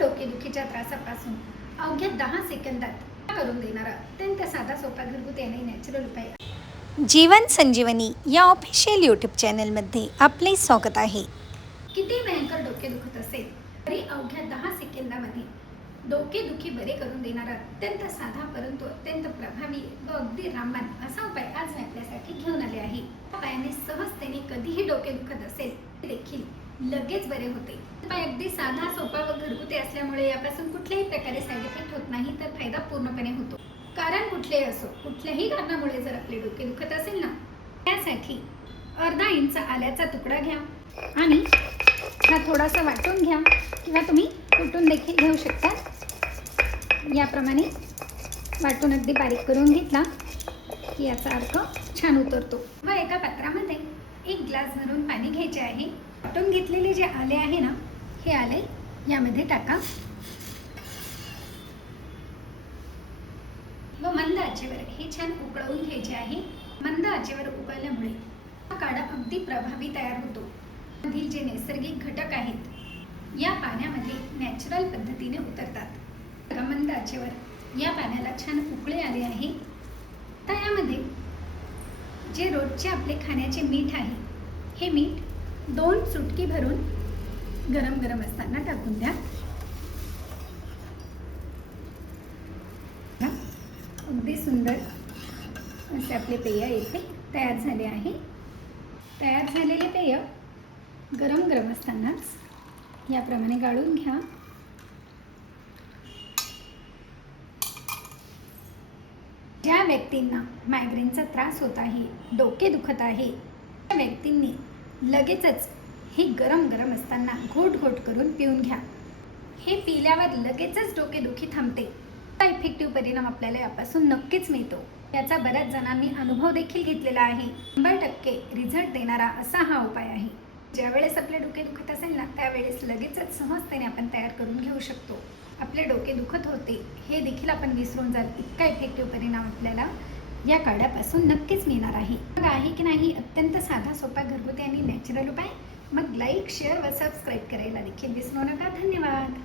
डोकेदुखीच्या त्रासापासून अवघ्या 10 सेकंदात करून देणारा अत्यंत साधा सोपा घरगुती आणि नॅचरल उपाय जीवन संजीवनी या ऑफिशियल यूट्यूब चॅनलमध्ये आपले स्वागत आहे. किती भयंकर डोके दुखत असेल तरी अवघ्या 10 सेकंदामध्ये डोकेदुखी बरे करून देणारा अत्यंत साधा परंतु अत्यंत प्रभावी व अगदी रामबाण असा उपाय आज मी आपल्यासाठी घेऊन आले आहे. या उपायाने सहजतेने कधीही डोके दुखत असेल देखील लगेच बरे होते. उपाय अगदी साधा सोपा व घरगुती असल्यामुळे यापासून कुठल्याही प्रकारे साईड इफेक्ट होत नाही तर फायदा पूर्णपणे होतो. कारण कुठलेही असो कुठल्याही कारणामुळे जर आपले डोके दुखत असेल ना त्यासाठी अर्धा इंच आल्याचा तुकडा घ्या आणि हा थोडासा वाटून घ्या किंवा तुम्ही कुटून देखील घेऊ शकता. याप्रमाणे वाटून अगदी बारीक करून घेतला की याचा अर्थ छान उतरतो. व एका पात्रामध्ये 1 ग्लास भरून पाणी घ्यायचे आहे. वाटून घेतलेले जे आले आहे ना हे आले यामध्ये टाका व मंद आचेवर हे छान उकळवून घ्यायचे आहे. मंद आचेवर उकळल्यामुळे हा काढा अगदी प्रभावी तयार होतो. मधील जे नैसर्गिक घटक आहेत या पाण्यामध्ये नॅचरल पद्धतीने उतरतात. मंद आचेवर या पाण्याला छान उकळे आले आहे. तर यामध्ये जे रोजचे आपले खाण्याचे मीठ आहे हे मीठ 2 चुटकी भरून गरम गरम असताना टाकून द्या. अगदी सुंदर असे आपले पेय येथे तयार झाले आहे. तयार झालेले पेय गरम गरम असतानाच याप्रमाणे गाळून घ्या. ज्या व्यक्तींना मायग्रेनचा त्रास होत आहे, डोके दुखत आहे, त्या व्यक्तींनी लगेचच हे गरम गरम असताना घोट घोट करून पिऊन घ्या. हे पिल्यावर लगेचच डोकेदुखी थांबते. इफेक्टिव्ह परिणाम आपल्याला यापासून नक्कीच मिळतो. याचा बऱ्याच जणांनी अनुभव देखील घेतलेला आहे. 100% रिझल्ट देणारा असा हा उपाय आहे. ज्यावेळेस आपले डोके दुखत असेल ना त्यावेळेस लगेचच सहजतेने आपण तयार करून घेऊ शकतो. आपले डोके दुखत होते हे देखील आपण विसरून जाल इतका इफेक्टिव्ह परिणाम आपल्याला या काढ्यापासून नक्कीच मिळणार आहे. मग आहे की नाही अत्यंत साधा सोपा घरगुती आणि नॅचरल उपाय? मग लाईक शेअर व सबस्क्राईब करायला देखील विसरू नका. धन्यवाद.